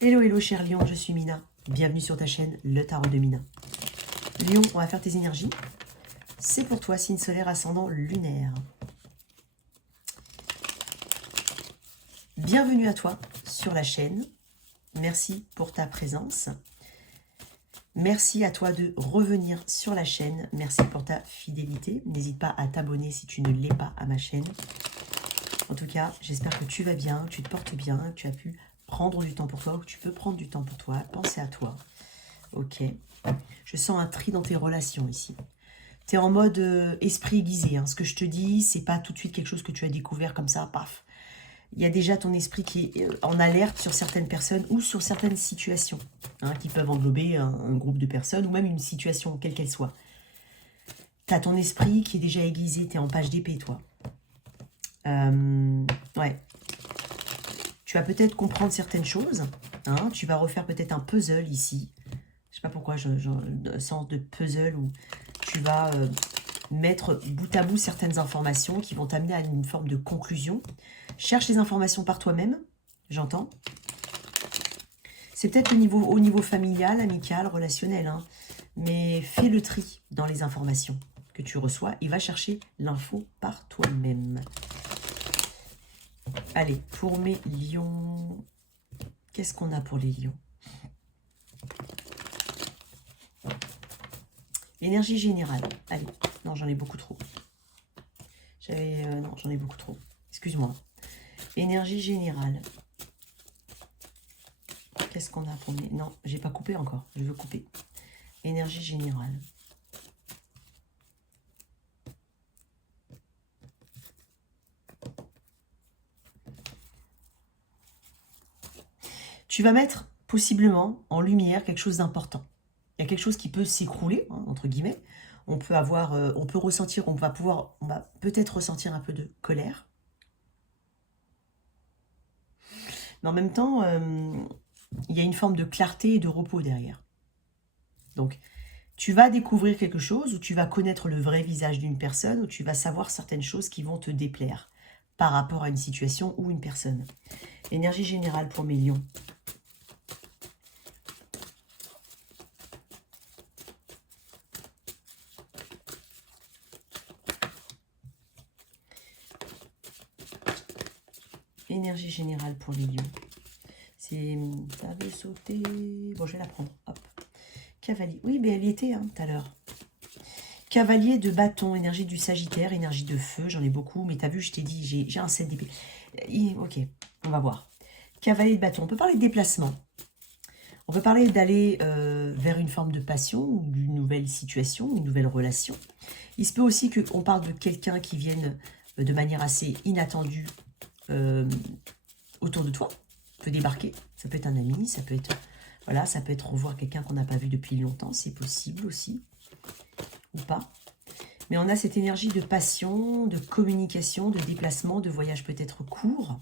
Hello, hello, cher Lion, je suis Mina. Bienvenue sur ta chaîne, le tarot de Mina. Lion, on va faire tes énergies. C'est pour toi, signe solaire, ascendant, lunaire. Bienvenue à toi sur la chaîne. Merci pour ta présence. Merci à toi de revenir sur la chaîne. Merci pour ta fidélité. N'hésite pas à t'abonner si tu ne l'es pas à ma chaîne. En tout cas, j'espère que tu vas bien, que tu te portes bien, que tu as pu prendre du temps pour toi, ou que tu peux prendre du temps pour toi. Penser à toi. Ok. Je sens un tri dans tes relations ici. Tu es en mode esprit aiguisé. Hein. Ce que je te dis, c'est pas tout de suite quelque chose que tu as découvert comme ça, paf. Il y a déjà ton esprit qui est en alerte sur certaines personnes ou sur certaines situations, hein, qui peuvent englober un groupe de personnes ou même une situation, quelle qu'elle soit. Tu as ton esprit qui est déjà aiguisé, tu es en page d'épée, toi. Ouais. Tu vas peut-être comprendre certaines choses. Hein, tu vas refaire peut-être un puzzle ici. Je sais pas pourquoi, un sens de puzzle où tu vas mettre bout à bout certaines informations qui vont t'amener à une forme de conclusion. Cherche les informations par toi-même, j'entends. C'est peut-être au niveau familial, amical, relationnel, hein, mais fais le tri dans les informations que tu reçois et va chercher l'info par toi-même. Allez, pour mes lions, qu'est-ce qu'on a pour les lions? Énergie générale. Allez, non, j'en ai beaucoup trop. Non, j'en ai beaucoup trop. Excuse-moi. Énergie générale. Qu'est-ce qu'on a pour mes... Non, j'ai pas coupé encore. Je veux couper. Énergie générale. Tu vas mettre possiblement en lumière quelque chose d'important. Il y a quelque chose qui peut s'écrouler, hein, entre guillemets. On peut avoir, on peut ressentir, on va peut-être ressentir un peu de colère. Mais en même temps, il y a une forme de clarté et de repos derrière. Donc, tu vas découvrir quelque chose, ou tu vas connaître le vrai visage d'une personne, ou tu vas savoir certaines choses qui vont te déplaire par rapport à une situation ou une personne. Énergie générale pour mes lions. Énergie générale pour les lions. C'est... Ça veut sauter... Bon, je vais la prendre. Hop. Cavalier. Oui, mais elle y était tout à l'heure. Cavalier de bâton, énergie du Sagittaire, énergie de feu. J'en ai beaucoup, mais tu as vu, je t'ai dit, j'ai un 7 d'épée. Ok, on va voir. Cavalier de bâton. On peut parler de déplacement. On peut parler d'aller vers une forme de passion ou d'une nouvelle situation, une nouvelle relation. Il se peut aussi qu'on parle de quelqu'un qui vienne de manière assez inattendue autour de toi, peut débarquer. Ça peut être un ami, ça peut être, voilà, ça peut être revoir quelqu'un qu'on n'a pas vu depuis longtemps, c'est possible aussi, ou pas. Mais on a cette énergie de passion, de communication, de déplacement, de voyage peut-être court.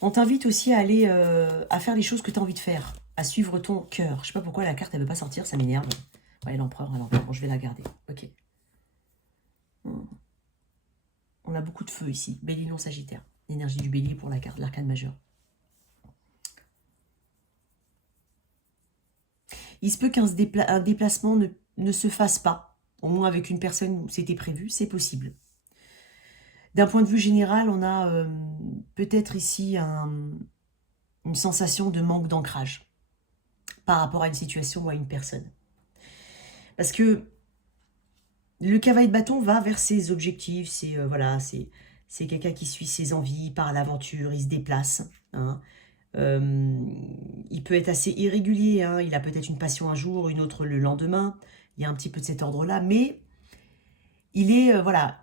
On t'invite aussi à aller à faire les choses que tu as envie de faire, à suivre ton cœur. Je sais pas pourquoi la carte elle veut pas sortir, ça m'énerve. Ouais, l'empereur, bon, je vais la garder. Ok. On a beaucoup de feu ici. Bélier non Sagittaire. L'énergie du bélier pour la carte, l'arcane majeur. Il se peut qu'un déplacement ne se fasse pas. Au moins avec une personne où c'était prévu, c'est possible. D'un point de vue général, on a peut-être ici une sensation de manque d'ancrage par rapport à une situation ou à une personne. Parce que le cavalier de bâton va vers ses objectifs, c'est quelqu'un qui suit ses envies, part à l'aventure, il se déplace. Hein. Il peut être assez irrégulier, hein. Il a peut-être une passion un jour, une autre le lendemain. Il y a un petit peu de cet ordre-là, mais il est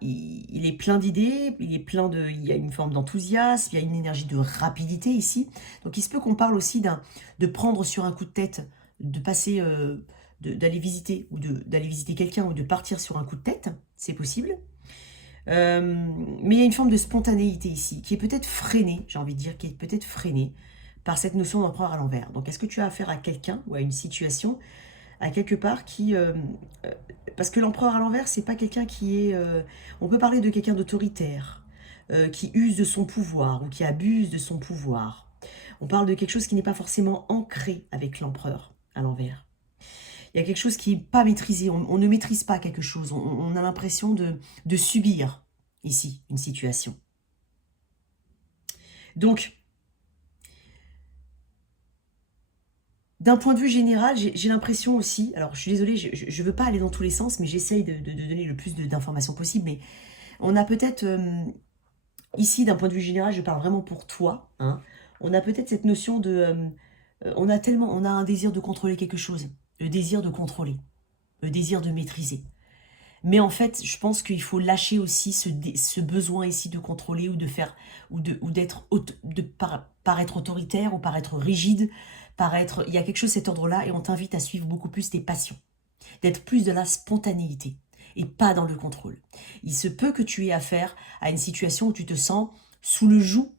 il est plein d'idées, il y a une forme d'enthousiasme, il y a une énergie de rapidité ici. Donc il se peut qu'on parle aussi de prendre sur un coup de tête, de passer, d'aller visiter quelqu'un ou de partir sur un coup de tête, c'est possible. Mais il y a une forme de spontanéité ici, qui est peut-être freinée, j'ai envie de dire, qui est peut-être freinée par cette notion d'empereur à l'envers. Donc est-ce que tu as affaire à quelqu'un ou à une situation à quelque part qui... parce que l'empereur à l'envers, c'est pas quelqu'un qui est... on peut parler de quelqu'un d'autoritaire, qui use de son pouvoir ou qui abuse de son pouvoir. On parle de quelque chose qui n'est pas forcément ancré avec l'empereur à l'envers. Il y a quelque chose qui n'est pas maîtrisé. On ne maîtrise pas quelque chose. On a l'impression de subir, ici, une situation. Donc, d'un point de vue général, j'ai l'impression aussi... Alors, je suis désolée, je ne veux pas aller dans tous les sens, mais j'essaye de donner le plus d'informations possible. Mais on a peut-être... ici, d'un point de vue général, je parle vraiment pour toi. Hein, on a peut-être cette notion de... on a un désir de contrôler quelque chose. Le désir de contrôler. Le désir de maîtriser. Mais en fait, je pense qu'il faut lâcher aussi ce besoin ici de contrôler ou de faire, ou d'être, paraître autoritaire ou paraître rigide, il y a quelque chose de cet ordre-là et on t'invite à suivre beaucoup plus tes passions, d'être plus de la spontanéité et pas dans le contrôle. Il se peut que tu aies affaire à une situation où tu te sens sous le joug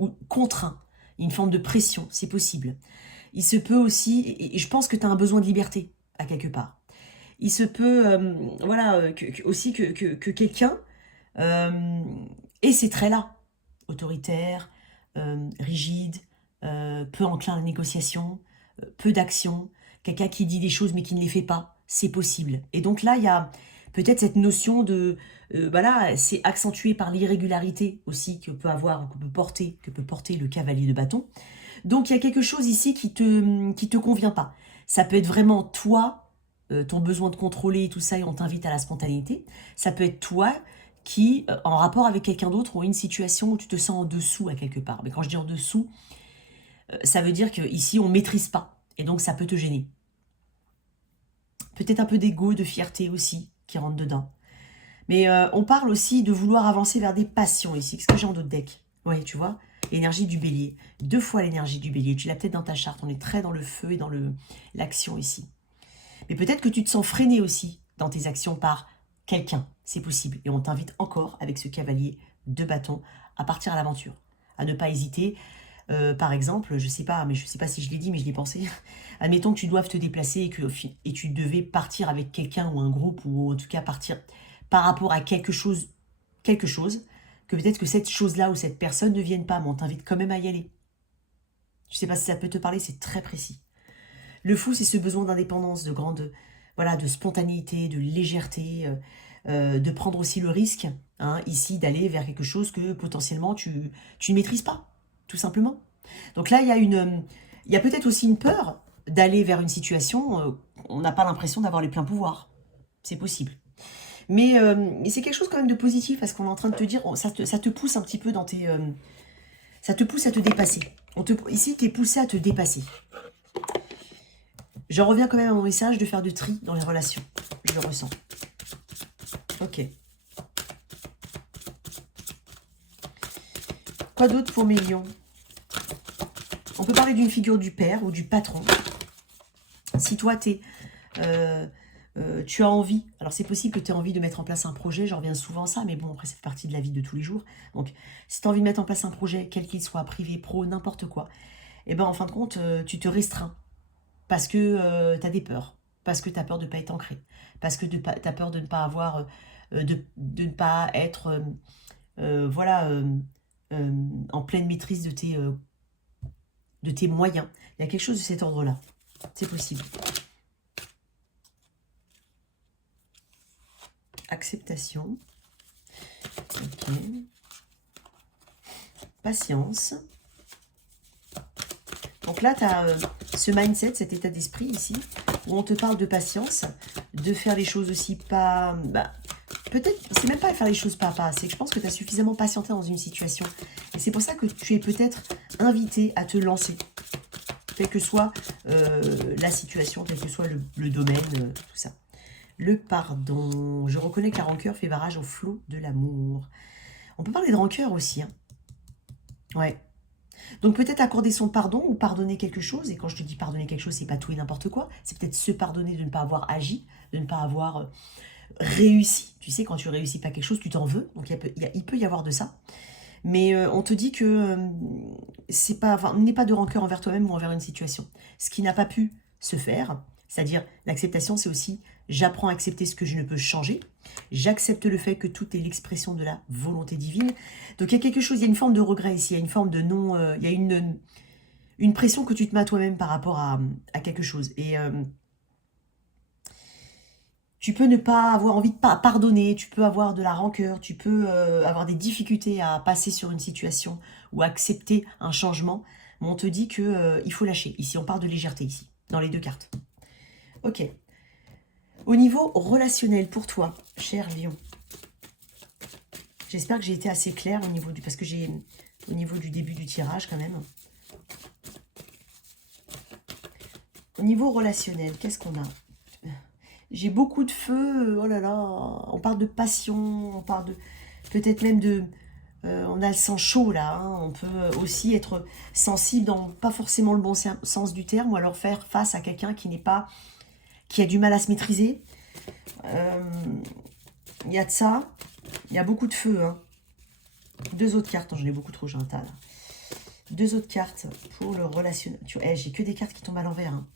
ou contraint, une forme de pression, c'est possible. Il se peut aussi, et je pense que tu as un besoin de liberté à quelque part. Il se peut, voilà, aussi que quelqu'un ait ces traits-là, autoritaire, rigide, peu enclin à la négociation, peu d'action, quelqu'un qui dit des choses mais qui ne les fait pas, c'est possible. Et donc là, il y a peut-être cette notion de, voilà, c'est accentué par l'irrégularité aussi que peut porter le cavalier de bâton. Donc il y a quelque chose ici qui te convient pas. Ça peut être vraiment toi, ton besoin de contrôler et tout ça, et on t'invite à la spontanéité. Ça peut être toi qui, en rapport avec quelqu'un d'autre, ou une situation où tu te sens en dessous à quelque part. Mais quand je dis en dessous, ça veut dire qu'ici, on ne maîtrise pas. Et donc, ça peut te gêner. Peut-être un peu d'ego, de fierté aussi, qui rentre dedans. Mais on parle aussi de vouloir avancer vers des passions ici. Qu'est-ce que j'ai en d'autres deck? Oui, tu vois, l'énergie du bélier. 2 fois l'énergie du bélier. Tu l'as peut-être dans ta charte. On est très dans le feu et dans l'action ici. Mais peut-être que tu te sens freiné aussi dans tes actions par quelqu'un. C'est possible. Et on t'invite encore, avec ce cavalier de bâton, à partir à l'aventure. À ne pas hésiter. Par exemple, je sais pas, mais je sais pas si je l'ai dit, mais je l'ai pensé. Admettons que tu doives te déplacer et tu devais partir avec quelqu'un ou un groupe, ou en tout cas partir par rapport à quelque chose, que peut-être que cette chose-là ou cette personne ne vienne pas, mais on t'invite quand même à y aller. Je sais pas si ça peut te parler, c'est très précis. Le fou, c'est ce besoin d'indépendance, voilà, de spontanéité, de légèreté, de prendre aussi le risque, hein, ici, d'aller vers quelque chose que potentiellement tu ne maîtrises pas, tout simplement. Donc là, il y a peut-être aussi une peur d'aller vers une situation, on n'a pas l'impression d'avoir les pleins pouvoirs. C'est possible. Mais c'est quelque chose quand même de positif, parce qu'on est en train de te dire, ça te pousse un petit peu dans tes... ça te pousse à te dépasser. Ici, tu es poussé à te dépasser. J'en reviens quand même à mon message de faire de tri dans les relations. Je le ressens. Ok. Quoi d'autre pour mes lions? On peut parler d'une figure du père ou du patron. Si toi, tu as envie, alors c'est possible que tu aies envie de mettre en place un projet, j'en reviens souvent à ça, mais bon, après, ça fait partie de la vie de tous les jours. Donc, si tu as envie de mettre en place un projet, quel qu'il soit, privé, pro, n'importe quoi, et ben en fin de compte, tu te restreins. Parce que tu as des peurs, parce que tu as peur de ne pas être ancré, parce que tu as peur de ne pas avoir, de ne pas être, voilà, en pleine maîtrise de tes moyens. Il y a quelque chose de cet ordre-là. C'est possible. Acceptation. Ok. Patience. Donc là, tu as ce mindset, cet état d'esprit ici, où on te parle de patience, de faire les choses aussi pas... Bah, peut-être, c'est même pas faire les choses pas à pas, c'est que je pense que tu as suffisamment patienté dans une situation. Et c'est pour ça que tu es peut-être invité à te lancer, quelle que soit la situation, quel que soit le domaine, tout ça. Le pardon. Je reconnais que la rancœur fait barrage au flot de l'amour. On peut parler de rancœur aussi. Hein. Ouais. Donc peut-être accorder son pardon ou pardonner quelque chose. Et quand je te dis pardonner quelque chose, c'est pas tout et n'importe quoi. C'est peut-être se pardonner de ne pas avoir agi, de ne pas avoir réussi. Tu sais, quand tu réussis pas quelque chose, tu t'en veux. Donc il peut y avoir de ça. Mais on te dit que c'est pas, enfin, n'aie pas de rancœur envers toi-même ou envers une situation. Ce qui n'a pas pu se faire, C'est-à-dire, l'acceptation, c'est aussi, j'apprends à accepter ce que je ne peux changer. J'accepte le fait que tout est l'expression de la volonté divine. Donc, il y a quelque chose, il y a une forme de regret ici, il y a une forme de non... il y a une pression que tu te mets à toi-même par rapport à quelque chose. Et tu peux ne pas avoir envie de pardonner, tu peux avoir de la rancœur, tu peux avoir des difficultés à passer sur une situation ou accepter un changement. Mais on te dit que il faut lâcher. Ici, on parle de légèreté, ici, dans les deux cartes. Ok. Au niveau relationnel, pour toi, cher Lion, j'espère que j'ai été assez claire au niveau du... Parce que j'ai... Au niveau du début du tirage, quand même. Au niveau relationnel, qu'est-ce qu'on a? J'ai beaucoup de feu, oh là là, on parle de passion, on parle de... Peut-être même de... on a le sang chaud là, hein. On peut aussi être sensible dans pas forcément le bon sens du terme, ou alors faire face à quelqu'un qui n'est pas... qui a du mal à se maîtriser. Il y a de ça, il y a beaucoup de feu. Hein. Deux autres cartes, j'en ai beaucoup trop, j'ai un tas là. Deux autres cartes pour le relationnel. J'ai que des cartes qui tombent à l'envers. Hein.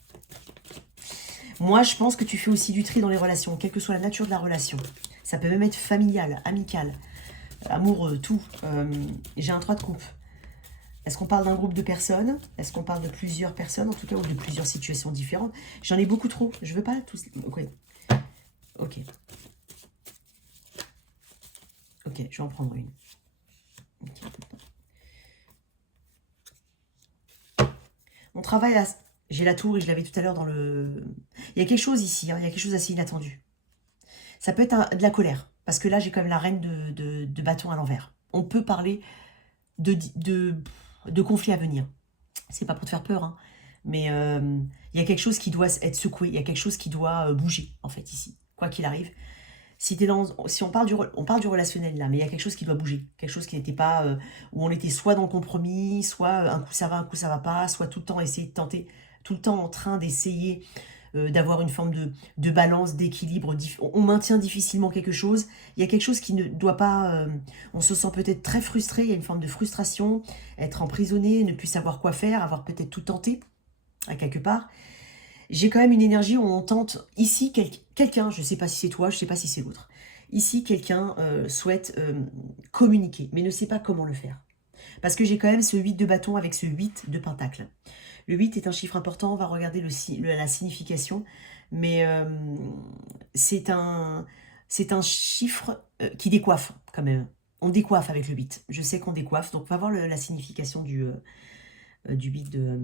Moi, je pense que tu fais aussi du tri dans les relations, quelle que soit la nature de la relation. Ça peut même être familial, amical, amoureux, tout. J'ai un 3 de coupe. Est-ce qu'on parle d'un groupe de personnes? Est-ce qu'on parle de plusieurs personnes, en tout cas, ou de plusieurs situations différentes? J'en ai beaucoup trop. Je veux pas tous... Ok. Ok. Ok, je vais en prendre une. Okay. On travaille à... J'ai la tour et je l'avais tout à l'heure dans le... Il y a quelque chose ici, hein, il y a quelque chose d'assez inattendu. Ça peut être de la colère, parce que là, j'ai quand même la reine de bâton à l'envers. On peut parler de conflits à venir. C'est pas pour te faire peur, hein, mais il y a quelque chose qui doit être secoué, il y a quelque chose qui doit bouger, en fait, ici, quoi qu'il arrive. Si on parle du relationnel là, mais il y a quelque chose qui doit bouger, quelque chose qui n'était pas, où on était soit dans le compromis, soit un coup ça va, un coup ça va pas, soit tout le temps essayer de tenter, tout le temps en train d'essayer d'avoir une forme de balance, d'équilibre. On maintient difficilement quelque chose. Il y a quelque chose qui ne doit pas... on se sent peut-être très frustré, il y a une forme de frustration, être emprisonné, ne plus savoir quoi faire, avoir peut-être tout tenté, à quelque part. J'ai quand même une énergie où on tente... Ici, quelqu'un, je ne sais pas si c'est toi, je ne sais pas si c'est l'autre. Ici, quelqu'un souhaite communiquer, mais ne sait pas comment le faire. Parce que j'ai quand même ce 8 de bâton avec ce 8 de pentacle. Le 8 est un chiffre important, on va regarder la signification, mais c'est un chiffre qui décoiffe quand même. On décoiffe avec le 8. Je sais qu'on décoiffe, donc on va voir la signification du 8 de...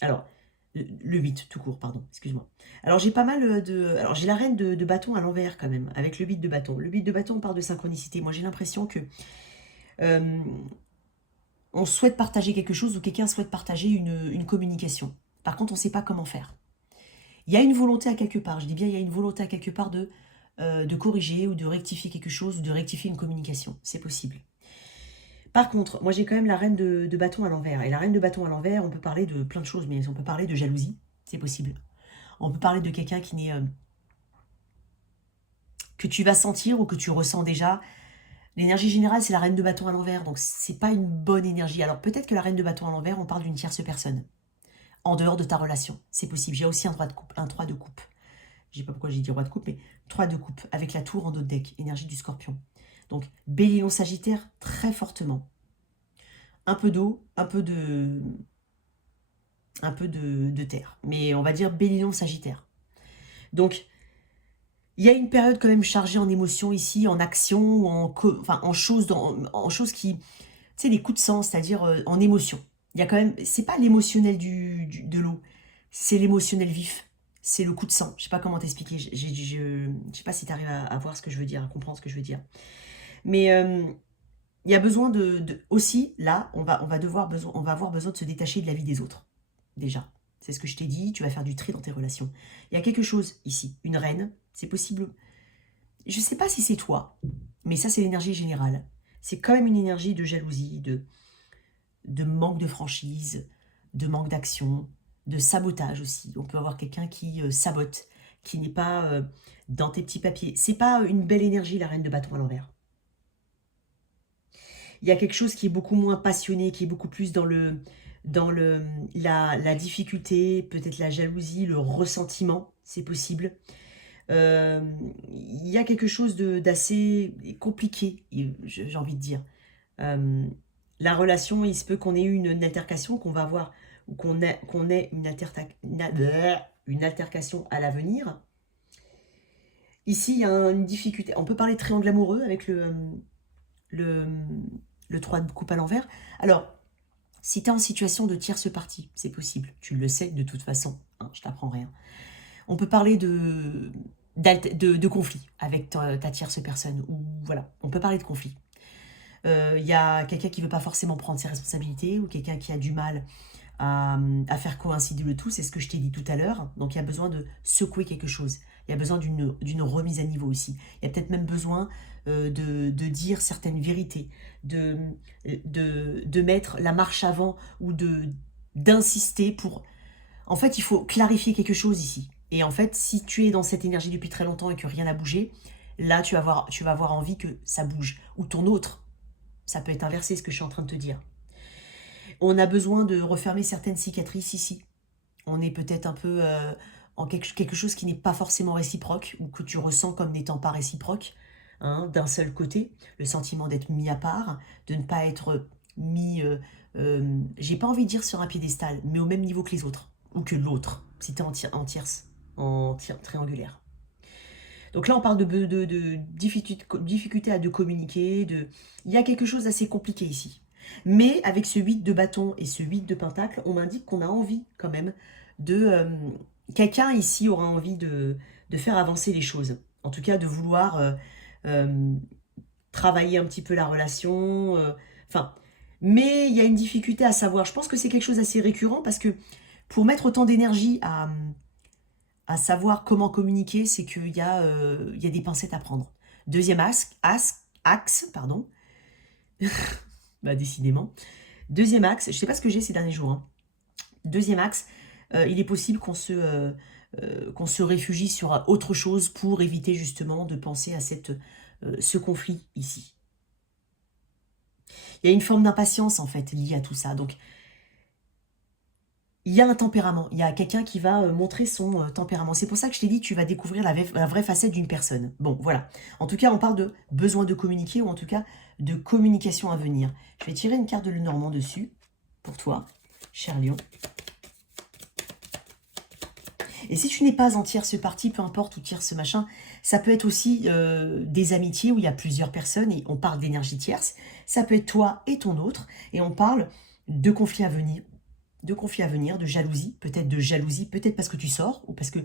alors, le 8 tout court, pardon, excuse-moi. Alors j'ai pas mal de... Alors j'ai la reine de bâton à l'envers quand même, avec le 8 de bâton. Le 8 de bâton, on parle de synchronicité. Moi j'ai l'impression que... on souhaite partager quelque chose ou quelqu'un souhaite partager une communication. Par contre, on ne sait pas comment faire. Il y a une volonté à quelque part, je dis bien il y a une volonté à quelque part de corriger ou de rectifier quelque chose ou de rectifier une communication. C'est possible. Par contre, moi j'ai quand même la reine de bâton à l'envers. Et la reine de bâton à l'envers, on peut parler de plein de choses, mais on peut parler de jalousie, c'est possible. On peut parler de quelqu'un qui n'est... que tu vas sentir ou que tu ressens déjà. L'énergie générale, c'est la reine de bâton à l'envers, donc c'est pas une bonne énergie. Alors peut-être que la reine de bâton à l'envers, on parle d'une tierce personne, en dehors de ta relation. C'est possible. J'ai aussi un 3 de coupe. Un 3 de coupe. Je sais pas pourquoi j'ai dit roi de coupe, mais 3 de coupe, avec la tour en dos de deck, énergie du scorpion. Donc, Bélier Sagittaire, très fortement. Un peu d'eau, un peu de terre. Mais on va dire Bélier Sagittaire. Donc, il y a une période quand même chargée en émotions ici, en action, en choses qui... Tu sais, les coups de sang, c'est-à-dire en émotion. Il y a quand même... C'est pas l'émotionnel de l'eau, c'est l'émotionnel vif. C'est le coup de sang. Je sais pas comment t'expliquer. Je sais pas si tu arrives à voir ce que je veux dire, à comprendre ce que je veux dire. Mais il y a besoin aussi, là, on va avoir besoin de se détacher de la vie des autres. Déjà. C'est ce que je t'ai dit, tu vas faire du tri dans tes relations. Il y a quelque chose ici. Une reine, c'est possible. Je sais pas si c'est toi, mais ça, c'est l'énergie générale. C'est quand même une énergie de jalousie, de manque de franchise, de manque d'action, de sabotage aussi. On peut avoir quelqu'un qui sabote, qui n'est pas dans tes petits papiers. C'est pas une belle énergie, la reine de bâton à l'envers. Il y a quelque chose qui est beaucoup moins passionné, qui est beaucoup plus dans dans la difficulté, peut-être la jalousie, le ressentiment, c'est possible. Il y a quelque chose d'assez compliqué, j'ai envie de dire. Euh, la relation, il se peut qu'on ait eu une altercation, qu'on va avoir, ou qu'on ait une altercation à l'avenir. Ici, il y a une difficulté. On peut parler de triangle amoureux avec le, le 3 de coupe à l'envers. Alors, si tu es en situation de tierce partie, c'est possible. Tu le sais de toute façon. Hein, je t'apprends rien. On peut parler de conflit avec ta tierce personne. Ou voilà, on peut parler de conflit. Il y a quelqu'un qui ne veut pas forcément prendre ses responsabilités ou quelqu'un qui a du mal à faire coïncider le tout. C'est ce que je t'ai dit tout à l'heure. Donc il y a besoin de secouer quelque chose. Il y a besoin d'une remise à niveau aussi. Il y a peut-être même besoin de dire certaines vérités, de mettre la marche avant ou d'insister pour... En fait, il faut clarifier quelque chose ici. Et en fait, si tu es dans cette énergie depuis très longtemps et que rien n'a bougé, là, tu vas avoir envie que ça bouge. Ou ton autre. Ça peut être inversé, ce que je suis en train de te dire. On a besoin de refermer certaines cicatrices ici. On est peut-être un peu en quelque chose qui n'est pas forcément réciproque ou que tu ressens comme n'étant pas réciproque, hein, d'un seul côté. Le sentiment d'être mis à part, de ne pas être mis, j'ai pas envie de dire sur un piédestal, mais au même niveau que les autres, ou que l'autre, si tu es en triangulaire. Donc là, on parle de difficulté à de communiquer. Il y a quelque chose d'assez compliqué ici. Mais avec ce 8 de bâton et ce 8 de pentacle, on m'indique qu'on a envie quand même de... quelqu'un ici aura envie de faire avancer les choses. En tout cas, de vouloir euh, travailler un petit peu la relation. Enfin, mais il y a une difficulté à savoir. Je pense que c'est quelque chose d'assez récurrent parce que pour mettre autant d'énergie à savoir comment communiquer, c'est il y a des pincettes à prendre. Deuxième axe, pardon. Bah, décidément. Deuxième axe, je ne sais pas ce que j'ai ces derniers jours. Hein. Deuxième axe, il est possible qu'on se réfugie sur autre chose pour éviter justement de penser à ce conflit ici. Il y a une forme d'impatience en fait liée à tout ça. Donc, il y a un tempérament, il y a quelqu'un qui va montrer son tempérament. C'est pour ça que je t'ai dit, tu vas découvrir la vraie facette d'une personne. Bon, voilà. En tout cas, on parle de besoin de communiquer, ou en tout cas de communication à venir. Je vais tirer une carte de Lenormand dessus, pour toi, cher Lion. Et si tu n'es pas en tierce partie, peu importe, ou tierce machin, ça peut être aussi des amitiés où il y a plusieurs personnes, et on parle d'énergie tierce. Ça peut être toi et ton autre, et on parle de conflits à venir, de jalousie, peut-être parce que tu sors ou parce que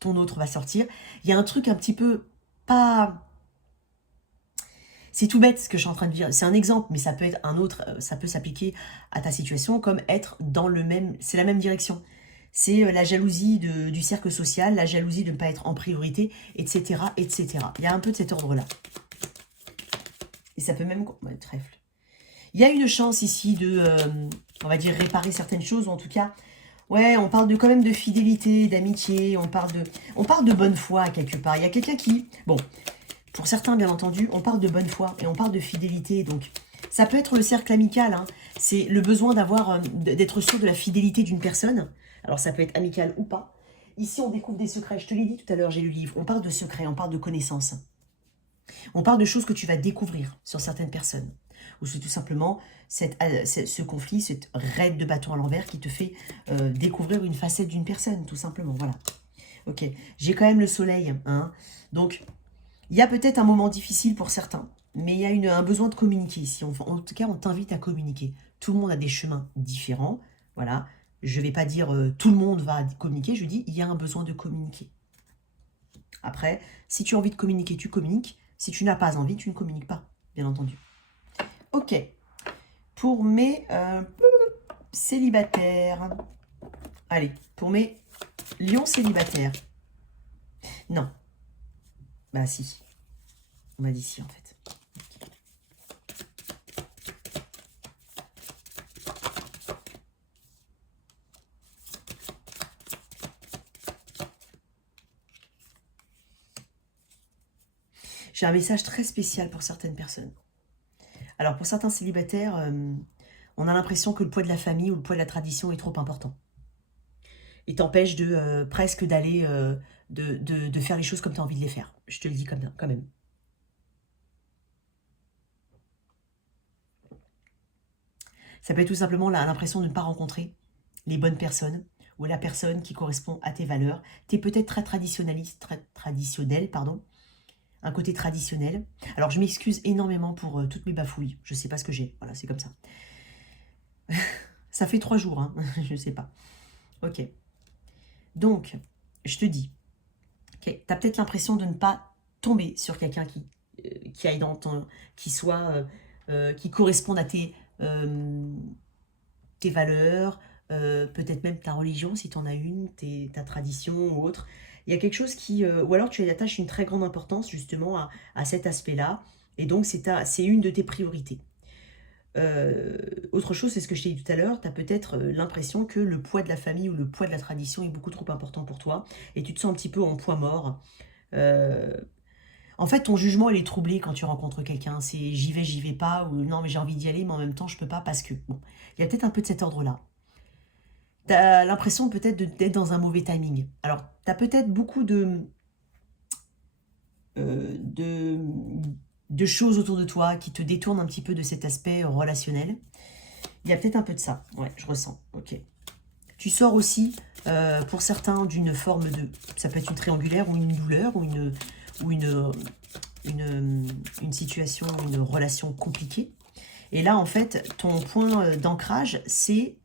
ton autre va sortir. Il y a un truc un petit peu pas... C'est tout bête ce que je suis en train de dire. C'est un exemple, mais ça peut être un autre, ça peut s'appliquer à ta situation comme être dans le même... C'est la même direction. C'est la jalousie du cercle social, la jalousie de ne pas être en priorité, etc., etc. Il y a un peu de cet ordre-là. Et ça peut même... Ouais, trèfle. Il y a une chance ici de, on va dire, réparer certaines choses, ou en tout cas, ouais, on parle quand même de fidélité, d'amitié, on parle de bonne foi quelque part. Il y a quelqu'un qui, bon, pour certains, bien entendu, on parle de bonne foi et on parle de fidélité, donc ça peut être le cercle amical, hein. C'est le besoin d'être sûr de la fidélité d'une personne. Alors ça peut être amical ou pas. Ici, on découvre des secrets. Je te l'ai dit tout à l'heure, j'ai le livre. On parle de secrets, on parle de connaissances. On parle de choses que tu vas découvrir sur certaines personnes. Ou c'est tout simplement ce conflit, cette raide de bâton à l'envers qui te fait découvrir une facette d'une personne, tout simplement. Voilà. Ok, j'ai quand même le soleil. Hein. Donc, il y a peut-être un moment difficile pour certains, mais il y a un besoin de communiquer ici. En tout cas, on t'invite à communiquer. Tout le monde a des chemins différents. Voilà. Je ne vais pas dire tout le monde va communiquer. Je dis, il y a un besoin de communiquer. Après, si tu as envie de communiquer, tu communiques. Si tu n'as pas envie, tu ne communiques pas, bien entendu. Ok. Pour mes célibataires. Allez, pour mes lions célibataires. Non. Bah si. On m'a dit si en fait. J'ai un message très spécial pour certaines personnes. Alors pour certains célibataires, on a l'impression que le poids de la famille ou le poids de la tradition est trop important. Et t'empêche de presque d'aller, de faire les choses comme tu as envie de les faire. Je te le dis quand même. Ça peut être tout simplement l'impression de ne pas rencontrer les bonnes personnes ou la personne qui correspond à tes valeurs. Tu es peut-être très traditionnel, pardon, un côté traditionnel. Alors, je m'excuse énormément pour toutes mes bafouilles. Je ne sais pas ce que j'ai. Voilà, c'est comme ça. Ça fait 3 jours, hein. Je ne sais pas. Ok. Donc, je te dis, okay, tu as peut-être l'impression de ne pas tomber sur quelqu'un qui aille dans ton, qui corresponde à tes valeurs, peut-être même ta religion, si tu en as une, ta tradition ou autre. Il y a quelque chose qui... ou alors tu y attaches une très grande importance justement à cet aspect-là, et donc c'est une de tes priorités. Autre chose, c'est ce que je t'ai dit tout à l'heure, tu as peut-être l'impression que le poids de la famille ou le poids de la tradition est beaucoup trop important pour toi, et tu te sens un petit peu en poids mort. En fait, ton jugement, il est troublé quand tu rencontres quelqu'un. C'est j'y vais pas, ou non, mais j'ai envie d'y aller, mais en même temps, je peux pas parce que... Bon, il y a peut-être un peu de cet ordre-là. Tu as l'impression peut-être d'être dans un mauvais timing. Alors, tu as peut-être beaucoup euh, de, de choses autour de toi qui te détournent un petit peu de cet aspect relationnel. Il y a peut-être un peu de ça. Ouais, je ressens. Ok. Tu sors aussi, pour certains, d'une forme de... Ça peut être une triangulaire ou une douleur ou une situation, une relation compliquée. Et là, en fait, ton point d'ancrage, c'est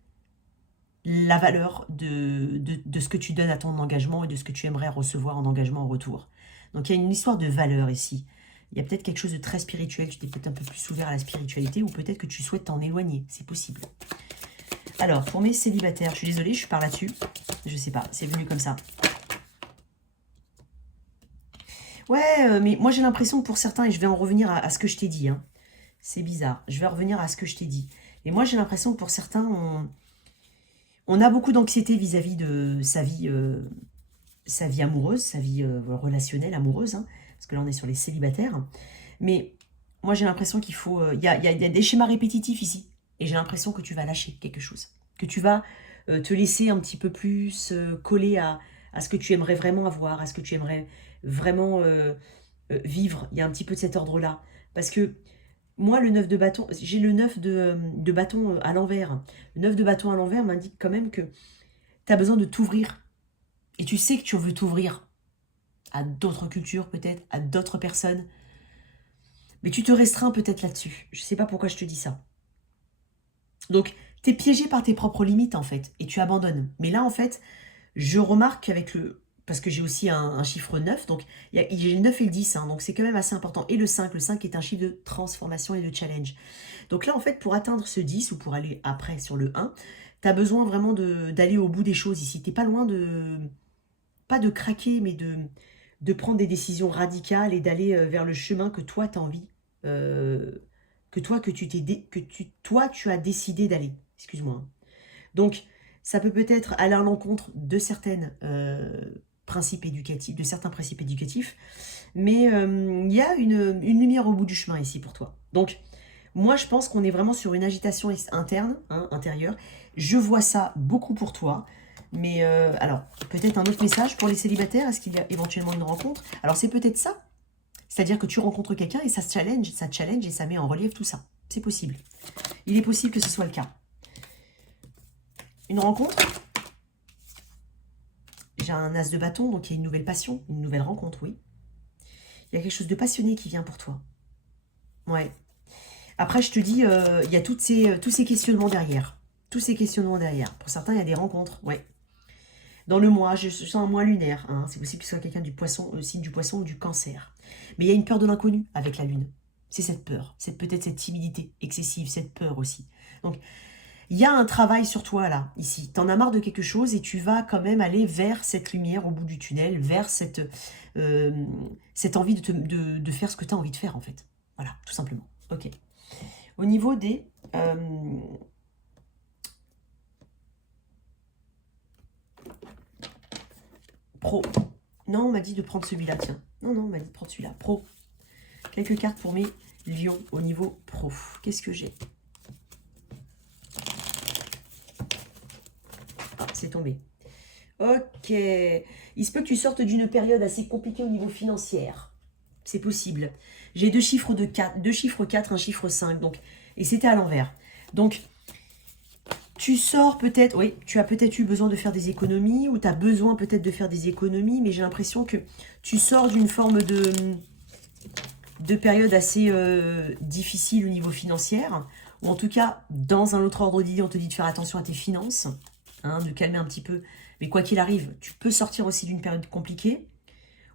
la valeur de ce que tu donnes à ton engagement et de ce que tu aimerais recevoir en engagement en retour. Donc, il y a une histoire de valeur ici. Il y a peut-être quelque chose de très spirituel, tu t'es peut-être un peu plus ouvert à la spiritualité, ou peut-être que tu souhaites t'en éloigner, c'est possible. Alors, pour mes célibataires, je suis désolée, je suis par là-dessus. Je sais pas, c'est venu comme ça. Ouais, mais moi j'ai l'impression que pour certains, et je vais en revenir à ce que je t'ai dit, hein. C'est bizarre, je vais revenir à ce que je t'ai dit. Et moi j'ai l'impression que pour certains, on a beaucoup d'anxiété vis-à-vis de sa vie amoureuse, sa vie relationnelle, amoureuse, hein, parce que là on est sur les célibataires. Mais moi j'ai l'impression qu'il faut... Il y a des schémas répétitifs ici. Et j'ai l'impression que tu vas lâcher quelque chose. Que tu vas te laisser un petit peu plus coller à ce que tu aimerais vraiment avoir, à ce que tu aimerais vraiment vivre. Il y a un petit peu de cet ordre-là. Parce que moi, le 9 de bâton, j'ai le 9 de bâton à l'envers. Le 9 de bâton à l'envers m'indique quand même que tu as besoin de t'ouvrir. Et tu sais que tu veux t'ouvrir à d'autres cultures, peut-être, à d'autres personnes. Mais tu te restreins peut-être là-dessus. Je ne sais pas pourquoi je te dis ça. Donc, tu es piégé par tes propres limites, en fait, et tu abandonnes. Mais là, en fait, je remarque qu'avec le... Parce que j'ai aussi un chiffre 9, donc j'ai le 9 et le 10, hein, donc c'est quand même assez important. Et le 5 est un chiffre de transformation et de challenge. Donc là, en fait, pour atteindre ce 10, ou pour aller après sur le 1, tu as besoin vraiment d'aller au bout des choses ici. Tu n'es pas loin de... Pas de craquer, mais de prendre des décisions radicales et d'aller vers le chemin que toi, tu as envie. Toi, tu as décidé d'aller. Excuse-moi, hein. Donc, ça peut peut-être aller à l'encontre de certains principes éducatifs, mais il y a une lumière au bout du chemin ici pour toi. Donc, moi, je pense qu'on est vraiment sur une agitation interne, hein, intérieure. Je vois ça beaucoup pour toi. Mais alors, peut-être un autre message pour les célibataires. Est-ce qu'il y a éventuellement une rencontre? Alors, c'est peut-être ça. C'est-à-dire que tu rencontres quelqu'un et ça challenge et ça met en relief tout ça. C'est possible. Il est possible que ce soit le cas. Une rencontre. J'ai un as de bâton, donc il y a une nouvelle passion, une nouvelle rencontre, oui. Il y a quelque chose de passionné qui vient pour toi. Ouais. Après, je te dis, il y a tous ces questionnements derrière. Tous ces questionnements derrière. Pour certains, il y a des rencontres, ouais. Dans le mois, je sens un mois lunaire. Hein. C'est possible que ce soit quelqu'un du poisson, signe du poisson ou du cancer. Mais il y a une peur de l'inconnu avec la lune. C'est cette peur. C'est peut-être cette timidité excessive, cette peur aussi. Donc, il y a un travail sur toi là, ici. T'en as marre de quelque chose et tu vas quand même aller vers cette lumière au bout du tunnel, vers cette envie de faire ce que tu as envie de faire en fait. Voilà, tout simplement. Ok. Au niveau des... pro. Non, on m'a dit de prendre celui-là, tiens. Non, on m'a dit de prendre celui-là. Pro. Quelques cartes pour mes lions au niveau pro. Qu'est-ce que j'ai? laisser tomber. Ok. Il se peut que tu sortes d'une période assez compliquée au niveau financier. C'est possible. J'ai deux chiffres 4, un chiffre 5. Donc, et c'était à l'envers. Donc, tu sors peut-être, oui, tu as peut-être eu besoin de faire des économies, ou tu as besoin peut-être de faire des économies, mais j'ai l'impression que tu sors d'une forme de période assez difficile au niveau financier, ou en tout cas, dans un autre ordre d'idée, on te dit de faire attention à tes finances, hein, de calmer un petit peu. Mais quoi qu'il arrive, tu peux sortir aussi d'une période compliquée,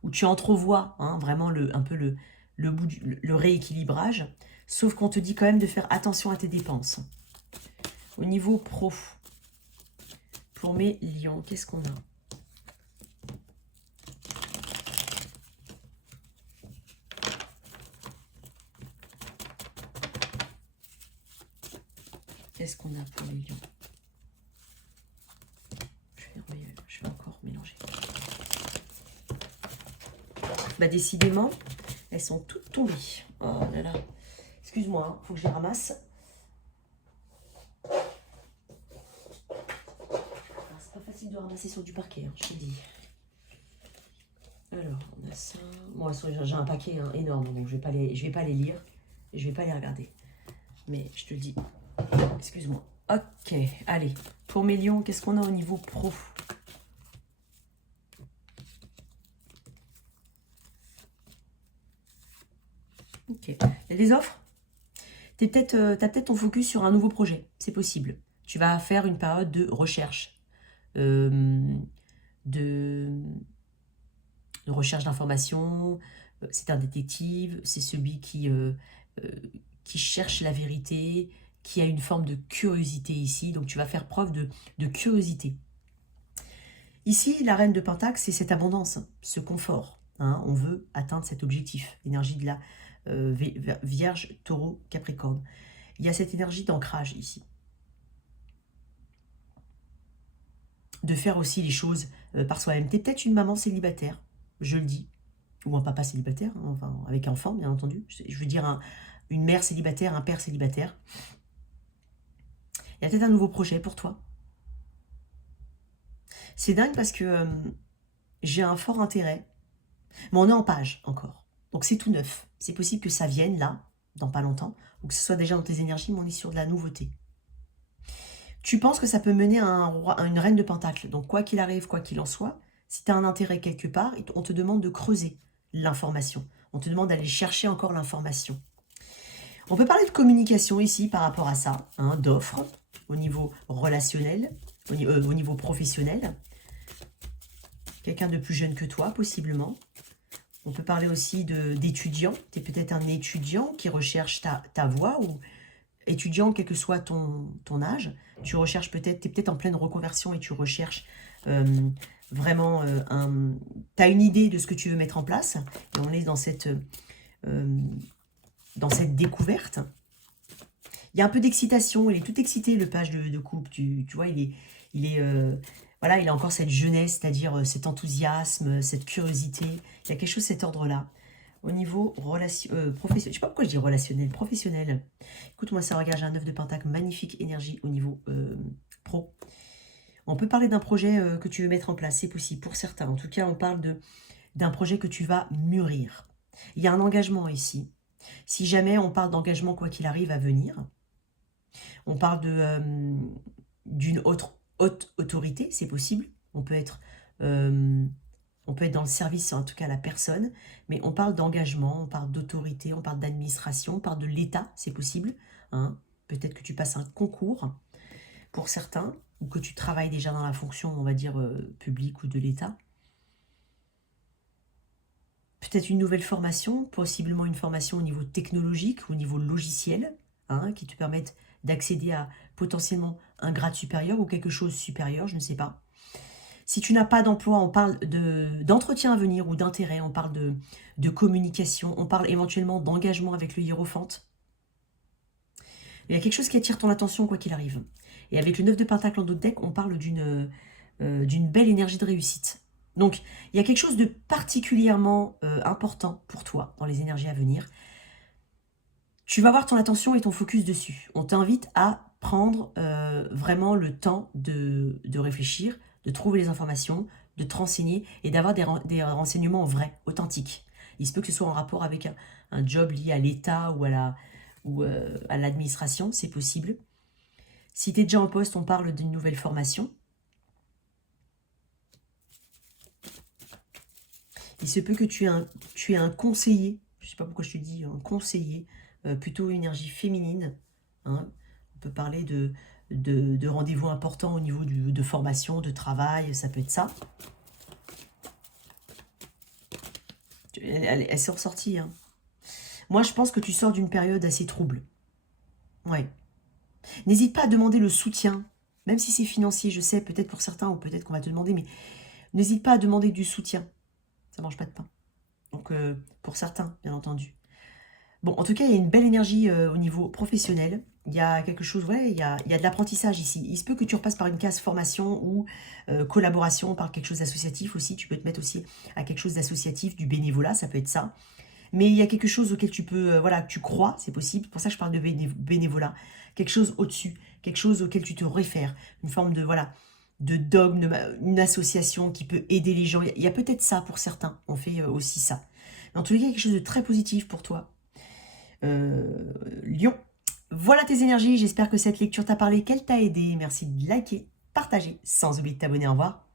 où tu entrevois hein, vraiment un peu le rééquilibrage, sauf qu'on te dit quand même de faire attention à tes dépenses. Au niveau pro, pour mes lions, qu'est-ce qu'on a? Qu'est-ce qu'on a pour les lions? Je vais encore mélanger. Bah décidément, elles sont toutes tombées. Oh là là. Excuse-moi, il faut que je les ramasse. C'est pas facile de ramasser sur du parquet, hein, je te dis. Alors, on a ça. Bon, j'ai un paquet hein, énorme, donc je vais pas les lire. Et je vais pas les regarder. Mais je te le dis. Excuse-moi. Ok, allez. Pour mes lions, qu'est-ce qu'on a au niveau pro? Ok. Il y a des offres? T'as peut-être ton focus sur un nouveau projet. C'est possible. Tu vas faire une période de recherche. De recherche d'informations. C'est un détective. C'est celui qui cherche la vérité, qui a une forme de curiosité ici. Donc tu vas faire preuve de curiosité. Ici, la reine de Pentacle, c'est cette abondance, ce confort. Hein, on veut atteindre cet objectif. L'énergie de la Vierge, Taureau, Capricorne. Il y a cette énergie d'ancrage ici. De faire aussi les choses par soi-même. Tu es peut-être une maman célibataire, je le dis. Ou un papa célibataire, hein, enfin, avec enfant, bien entendu. Je veux dire une mère célibataire, un père célibataire. Il y a peut-être un nouveau projet pour toi. C'est dingue parce que j'ai un fort intérêt. Mais on est en page encore. Donc c'est tout neuf. C'est possible que ça vienne là, dans pas longtemps, ou que ce soit déjà dans tes énergies, mais on est sur de la nouveauté. Tu penses que ça peut mener à une reine de Pentacle. Donc quoi qu'il arrive, quoi qu'il en soit, si tu as un intérêt quelque part, on te demande de creuser l'information. On te demande d'aller chercher encore l'information. On peut parler de communication ici par rapport à ça, hein, d'offres au niveau relationnel, au niveau professionnel. Quelqu'un de plus jeune que toi, possiblement. On peut parler aussi d'étudiant. Tu es peut-être un étudiant qui recherche ta voie, ou étudiant, quel que soit ton âge. Tu recherches peut-être, tu es peut-être en pleine reconversion et tu recherches vraiment, tu as une idée de ce que tu veux mettre en place. Et on est dans cette découverte. Il y a un peu d'excitation, il est tout excité, le page de coupe. Tu vois, voilà, il a encore cette jeunesse, c'est-à-dire cet enthousiasme, cette curiosité. Il y a quelque chose de cet ordre-là. Au niveau professionnel, je ne sais pas pourquoi je dis relationnel, professionnel. Écoute, moi ça regarde, j'ai un 9 de Pentacle, magnifique énergie au niveau pro. On peut parler d'un projet que tu veux mettre en place, c'est possible pour certains. En tout cas, on parle d'un projet que tu vas mûrir. Il y a un engagement ici. Si jamais on parle d'engagement quoi qu'il arrive à venir, on parle d'une haute autorité, c'est possible. On peut être dans le service, en tout cas la personne, mais on parle d'engagement, on parle d'autorité, on parle d'administration, on parle de l'État, c'est possible. Hein. Peut-être que tu passes un concours pour certains, ou que tu travailles déjà dans la fonction, on va dire, publique ou de l'État. Peut-être une nouvelle formation, possiblement une formation au niveau technologique, au niveau logiciel, hein, qui te permettent d'accéder à potentiellement un grade supérieur ou quelque chose de supérieur, je ne sais pas. Si tu n'as pas d'emploi, on parle d'entretien à venir ou d'intérêt, on parle de communication, on parle éventuellement d'engagement avec le hiérophante. Il y a quelque chose qui attire ton attention quoi qu'il arrive. Et avec le 9 de Pentacle en dos de deck, on parle d'une belle énergie de réussite. Donc, il y a quelque chose de particulièrement important pour toi dans les énergies à venir. Tu vas avoir ton attention et ton focus dessus. On t'invite à prendre vraiment le temps de réfléchir, de trouver les informations, de te renseigner et d'avoir des renseignements vrais, authentiques. Il se peut que ce soit en rapport avec un job lié à l'État ou à l'administration, c'est possible. Si tu es déjà en poste, on parle d'une nouvelle formation. Il se peut que tu aies un conseiller, je ne sais pas pourquoi je te dis un conseiller, plutôt énergie féminine. Hein. On peut parler de rendez-vous importants au niveau de formation, de travail, ça peut être ça. Elle s'est ressortie. Hein. Moi, je pense que tu sors d'une période assez trouble. Ouais. N'hésite pas à demander le soutien, même si c'est financier, je sais, peut-être pour certains, ou peut-être qu'on va te demander, mais n'hésite pas à demander du soutien. Ça mange pas de pain. Donc, pour certains, bien entendu. Bon, en tout cas, il y a une belle énergie au niveau professionnel. Il y a quelque chose, ouais, il y a de l'apprentissage ici. Il se peut que tu repasses par une case formation ou collaboration, par quelque chose d'associatif aussi. Tu peux te mettre aussi à quelque chose d'associatif, du bénévolat, ça peut être ça. Mais il y a quelque chose auquel tu peux, voilà, que tu crois, c'est possible. Pour ça, je parle de bénévolat. Quelque chose au-dessus, quelque chose auquel tu te réfères. Une forme de, voilà, de dogme, une association qui peut aider les gens. Il y a peut-être ça pour certains. On fait aussi ça. Mais en tout cas, il y a quelque chose de très positif pour toi. Lion. Voilà tes énergies. J'espère que cette lecture t'a parlé, qu'elle t'a aidé. Merci de liker, partager, sans oublier de t'abonner. Au revoir.